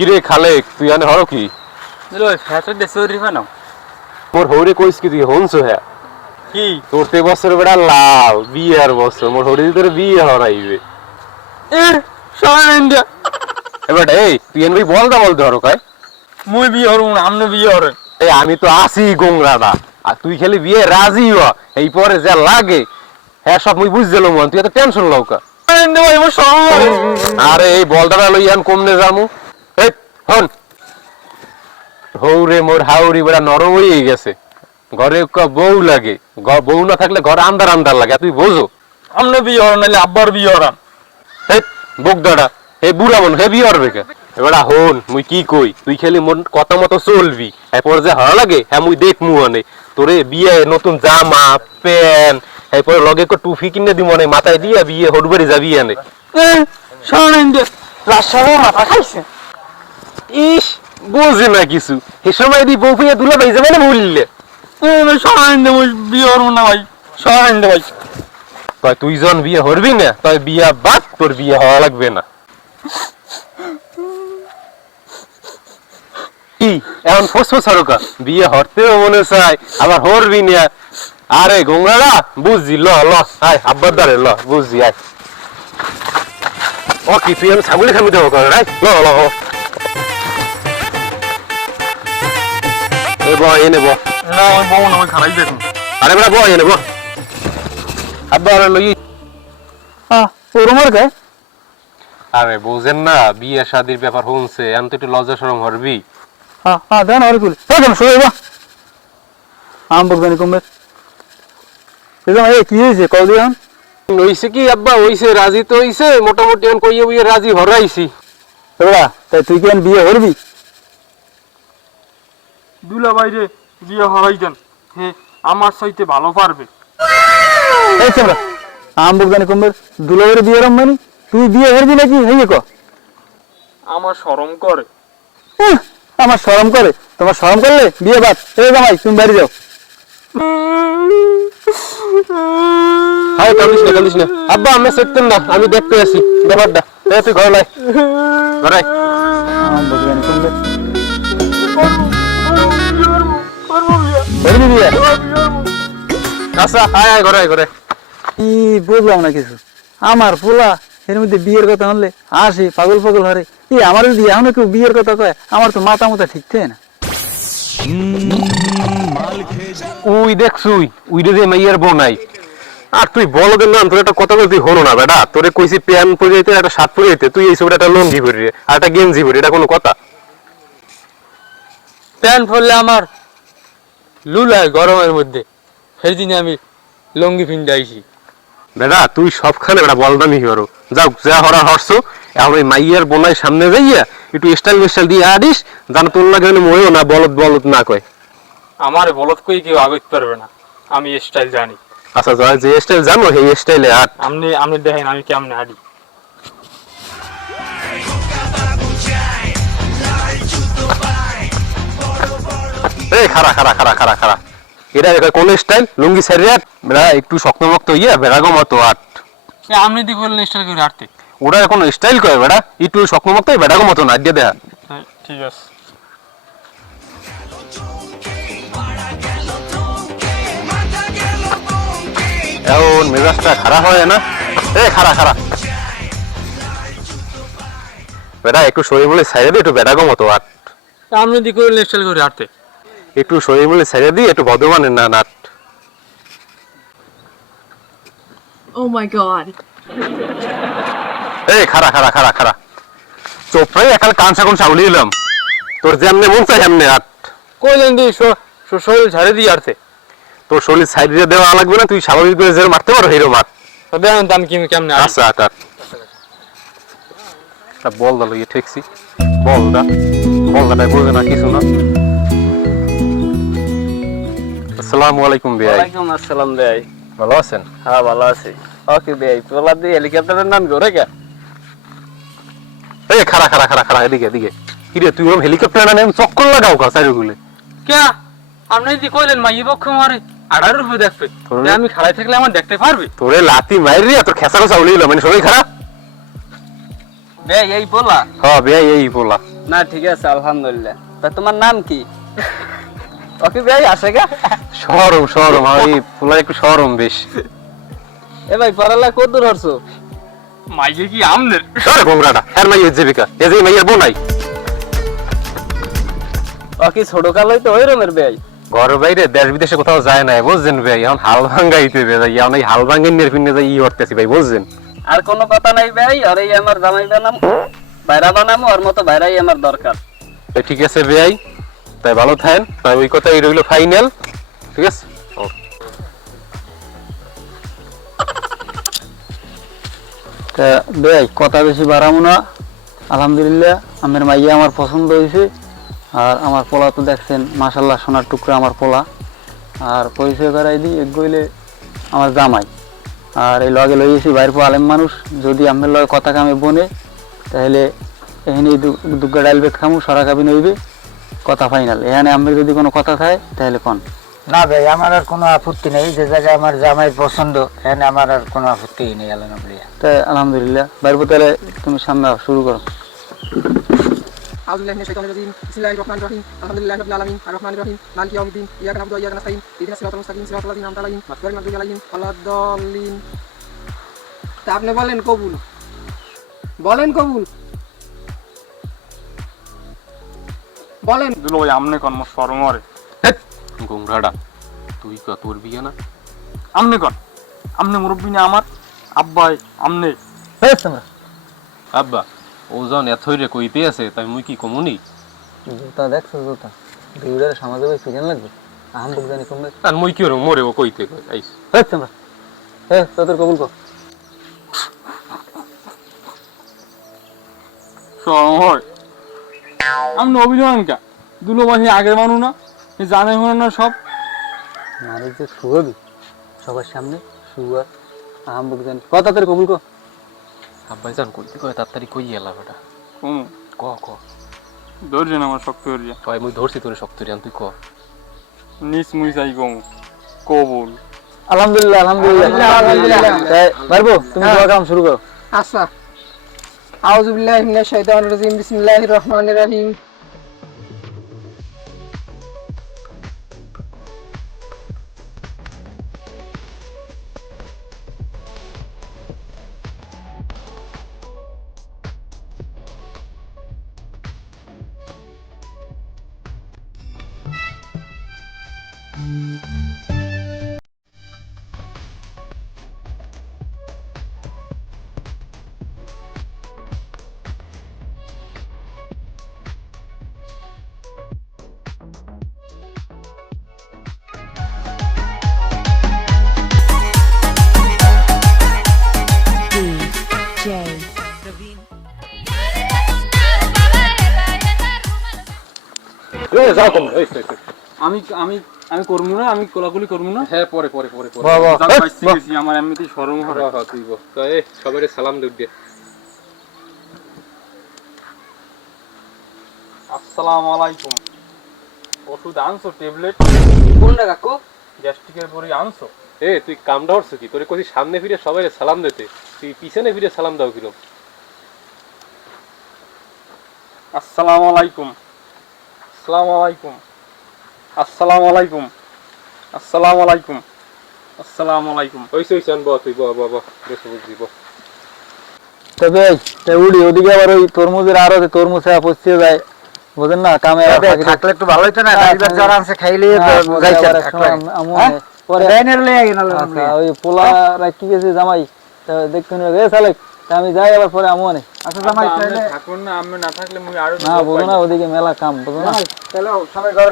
কিরে খালে তুই আনে হরো কি? দিলো ফ্যাশন দে সরি ফানো মোর হৌরে কইস কি তুই হনছো হ্যাঁ কি? তোর তে বছর বেড়া লাল বিয়ার বছর মোর হৌরে তোর বিয়ে হরাইবে এ সবাই ইন্ডিয়া এবার এই তুই এন ভাই বল দা বলতে হরো কাই মুই বিয়ে হরুম আমনে বিয়ে হরে এই আমি তো আসি গোংরাডা আর তুই খালি বিয়ে রাজি হ এই পরে যা লাগে। হ্যাঁ সব মুই বুঝছিলাম মন তুই এত টেনশন লওকা আরে এই বলদাটা লই আন কমনে যামু হন। হৌরে মোর হাউরি বেড়া নরম হয়ে গেছে। ঘরে বউ লাগে। বউ না থাকলে ঘরে আন্দার আন্দার লাগে তুই বোঝো। আমনে বিয়ে হর নালে আব্বার বিয়ে হরাম এই বকদাটা হে বুড়া মন হে বিয়ে হরবে কে এবারা হন মুই কি কই? তুই খালি মন কথা মতো চলবি। এরপর যে হরা লাগে হ্যাঁ মুই অনে তোরে বিয়ে নতুন জামা প্যান্ট এরপরে লগে কো টুফি কিনে দি মনে মাথায় দিয়া বিয়ে হরবারি যাবি এনে রাস্তায় মাথা খাইছে। ইস বোঝে না কিছু। সে সময় দি বউ ফিয়ে দুলা ভাই যাবে না সবাই ইন্ডিয়া মুই বিয়ে হরুম না ভাই। ইন্ডিয়া ভাই কয় তুই জন বিয়ে হরবি না তাই বিয়া বাদ তোর বিয়ে হওয়া লাগবে না। কি এখন ফসফস হরকা বিয়ে হরতেও মনে চাই আবার হরবি না। আরে গঙ্গারা বুঝছি ল ল আয় আব্বার দারে ল বুঝছি আয়। ও কি তুই আমি ছাগলি খামি দেবো করে রাই ল ল ব এনে ব না ওই বউ না ওই খারাই দেখুন আরে ব এনে ব আব্বা আরে লই ওরমার গায়ে আরে বুঝেন না বিয়ে শাদির ব্যাপার হচ্ছে এখন তো একটু লজ্জা সরম হরবি। হ্যাঁ হ্যাঁ দেন আর কুল কেন শুয়ে বা আম সেটা এই কি হয়েছে? কল হইছে কি আব্বা হইছে রাজি তো হইছে মোটামুটি এখন কইয়ে বুইয়ে রাজি হরাইছি। তোরা তাই তুই কেন বিয়ে করবি দুলা বাইরে বিয়ে হরাই দেন। হে আমার সাইতে ভালো পারবে। এই তোমরা আম বকদানি কমবে দুলা বাইরে বিয়ে রম মানে? তুই বিয়ে করবি নাকি? হেয়ে ক। আমার শরম করে। আমার শরম করে। তোমার শরম করলে বিয়ে বাদ। এই জামাই তুমি বাড়ি যাও। হাই কান্দিস না কান্দিস না। আব্বা আমি সেটতেন না আমি দেখতে আসি ব্যাপারটা। এ তুই ঘরে লাই। ঘরে আয়। বকদানি বিয়ে আচ্ছা আয় আয় ঘরে আয় ঘরে। কি বুঝলাম না কিছু। আমার পোলা এর মধ্যে বিয়ের কথা হলে আসে পাগল পাগল হরে। ই আমার যদি এখন কেউ বিয়ের কথা কয় আমার তো মাথা মাথা ঠিক থাকে না। উই দেখছুই উই। রে মাইয়ার বোনাই আর তুই বলদের নাম তোর একটা কথা বলতে হলো না বেটা। তোরে কইছি প্যান্ট পরে যাইতে একটা শার্ট পরে যাইতে। তুই এই ছবিটা একটা লঙ্গি পরে রে, আর একটা গেঞ্জি পরে এটা কোনো কথা? প্যান্ট পরলে আমার লুলায় গরমের মধ্যে। সেই দিনে আমি লঙ্গি ফিন্ডে আইছি। বেটা তুই সবখানে বেটা বলদামি হিরো যাও যা হরা হরছো এখন ওই মাইয়ার বোনাই সামনে যাইয়া একটু স্টাইল মিস্টাইল দিয়ে আডিস জানো তোর লাগে ময়ও না বলদ বলদ না কয়। আমার বলত কই কেউ আগত পারবে না। আমি স্টাইল জানি। আচ্ছা যা যে স্টাইল জানো সেই স্টাইলে আট। আপনি আপনি দেখেন আমি কেমনে হাঁটি এই খারা খারা খারা খারা খারা এটা এটা কোন স্টাইল লুঙ্গি বেড়া একটু ইয়ে মতো আট। আপনি দি বললেন স্টাইল করে ওরা এখন স্টাইল করে বেড়া একটু শক্তমক্ত বেড়াগো মতো না দিয়ে দেখা ঠিক আছে। এখন মেজাজটা খারাপ হয় না? এ খারা খারা বেটা একটু শরীর বলে সাইডে একটু মতো আট। আপনি দি করলেন স্টাইল করে হাঁটতে একটু শরীর বলে সাইডে দিয়ে একটু ভদ্রমানের না নাট। Oh my god. এই খারা খারা খারা খারা চোপড়াই একাল কান সাকুন সাউলি দিলাম তোর যেমনে মন চাই এমনে আট। কইলেন দি শরীর ঝাড়ে দিয়ে হাঁটতে তোর শরীর সাইড দিয়ে দেওয়া লাগবে না তুই স্বাভাবিক করে যে মারতে পারো হিরো মার। তো দেখেন তো আমি কি কেমনে আচ্ছা আট আট। তা বল দা লইয়ে ঠেকছি। বল দা। বল দাটাই বোঝে না কিছু না। আসসালামু আলাইকুম বিয়াই ওয়ালাইকুম আসসালাম দেই ভালো আছেন? হ্যাঁ ভালো আছি। ওকে দেই তোলা দিয়ে হেলিকপ্টারের নাম ঘুরে কে? এই খারা খারা খারা খারা এদিকে এদিকে। কিরে তুই ওরম হেলিকপ্টার না নেম চক্কর লাগাও কা চারিগুলে কে? আপনি যদি কইলেন মা এই মারে আড়াই রুপে দেখবে। আমি খাড়াই থাকলে আমার দেখতে পারবে? তোরে লাতি মাইরি তোর খেসা খেসা উলিয়ে মানে সবাই খারাপ বে এই বলা হ্যাঁ বিয়াই এই বলা না ঠিক আছে আলহামদুলিল্লাহ। তা তোমার নাম কি? ওকে ভাই আসে গা? সরম সরম আমি ফুলার একটু সরম বেশ। এ ভাই পড়ালা কত দূর হরছো মাইকে কি সরে গোংরাটা হ্যার মাইয়ের জীবিকা এ যে মাইয়ের বোনাই ওকে ছোট কালোই তো ভাই? ঘর বাইরে দেশ বিদেশে কোথাও যায় না বুঝছেন ভাই? এখন হাল ভাঙ্গাইতে ভাই এখন এই হাল ভাঙ্গেন নিয়ে যাই ই করতেছি ভাই বুঝছেন? আর কোনো কথা নাই ভাই আর এই আমার জামাই বানাম বাইরা বানামো ওর মতো বাইরাই আমার দরকার। ঠিক আছে ভাই তাই ভালো থাকেন। তাই ওই কথাই রইল ফাইনাল ঠিক আছে? বেই কথা বেশি বাড়াবো না। আলহামদুলিল্লাহ, আমার মাইয়া আমার পছন্দ হয়েছে। আর আমার পোলা তো দেখছেন মাসাল্লাহ সোনার টুকরা আমার পোলা। আর পরিচয় করাই দিই, এক গইলে আমার জামাই। আর এই লগে লইয়েছি বাইর পর আলেম মানুষ। যদি আমার লগে কথা কামে বনে, তাহলে এখানে দুগ্গা ডাইল বেগ খামু, সরা কাবিন হইবে কথা ফাইনাল এখানে আমার যদি কোনো কথা থাকে তাহলে কন না ভাই আমার আর কোনো আপত্তি নেই যে জায়গায় আমার জামাই পছন্দ এখানে আমার আর কোনো আপত্তি নেই আলহামদুলিল্লাহ তাই আলহামদুলিল্লাহ বাইর পর তাহলে তুমি সামনে আও, শুরু করো أعوذ بالله من الشيطان الرجيم بسم الله الرحمن الرحيم الحمد لله رب العالمين الرحمن الرحيم مالك يوم الدين إياك نعبد وإياك نستعين اهدنا الصراط المستقيم صراط الذين أنعمت عليهم غير المغضوب عليهم ولا الضالين তা আপনি বলেন কবুল বলেন কবুল বলেন। দুলো ভাই আমনে কন মোর শরম হরে গোংরাটা তুই ক তোর বিয়ে না? আমনে কন আমনে মুরব্বী না আমার? আব্বাই আমনে। আব্বা ওজন এথই রে কই পেয়েছে তাই মুই কি কমুনি জুতা দেখছ জুতা। দুইটার সমাজে ভাই ফিরেন লাগবে জানি কমবে। আর মুই কি মরে ও কইতে কই আইস। আমরা এ তোদের কবুল কর। হয় আমি অভিমান কা দুলো মাসি আগের মানু না জানে হলো না সব। নারী যে শুয়াবি সবার সামনে শুয়ার আহাম বুক জানি। কথা তোর কবুল কর। আব্বাই জান কইতে কয় তাড়াতাড়ি কই এলা বেটা? কম। ক ক। ধৈর্য না আমার শক্ত ধৈর্য। কয় মুই ধরছি তোরে শক্ত রিয়ান তুই ক। নিস মুই যাই কম। কবুল। আলহামদুলিল্লাহ আলহামদুলিল্লাহ। আলহামদুলিল্লাহ। তাই পারব তুমি দোয়া কাম শুরু করো। আচ্ছা। أعوذ بالله من الشيطان الرجيم بسم الله الرحمن الرحيم এ যাও। আমি আমি আমি করব না আমি কোলাকুলি করব না। হ্যাঁ পরে পরে পরে পরে। আমার এমনিতেই শরম হয়। হ্যাঁ তুই বল তো এ সবাইরে সালাম দিক দে। আসসালামু আলাইকুম। ওষুধ আনছো ট্যাবলেট? কোনটা কাকু গ্যাস্ট্রিকের বড়ি আনছো? এ তুই কামটা হচ্ছে কি? তোরে কইছি সামনে ফিরে সবাই সালাম দিতে। তুই পিছনে ফিরে সালাম দাও কিরম। আসসালামু আলাইকুম। আসসালামু আলাইকুম। আসসালামু আলাইকুম। আসসালামু আলাইকুম। আসসালামু আনব তুই ব ব ব বেশ বুঝছি ব তবে তাই উড়ি ওদিকে আবার ওই তরমুজের আরও যে তরমুজ পচিয়ে যায়। বুঝেন না কামে থাকলে একটু ভালো হইতো না হ্যাঁ, ড্রাইভার যারা আছে খাইলে হ্যাঁ, পরে হ্যাঁ? পরে আচ্ছা, ওই পোলা রাখি গেছে জামাই? নিয়ে গেছে সালেক আমি যাই আবার পরে আমু আনে। আচ্ছা জামাই তাহলে থাকুন না আমি না থাকলে মুই আরও না বলো না ওদিকে মেলা কাম বলো না। তাহলে সবাই ঘরে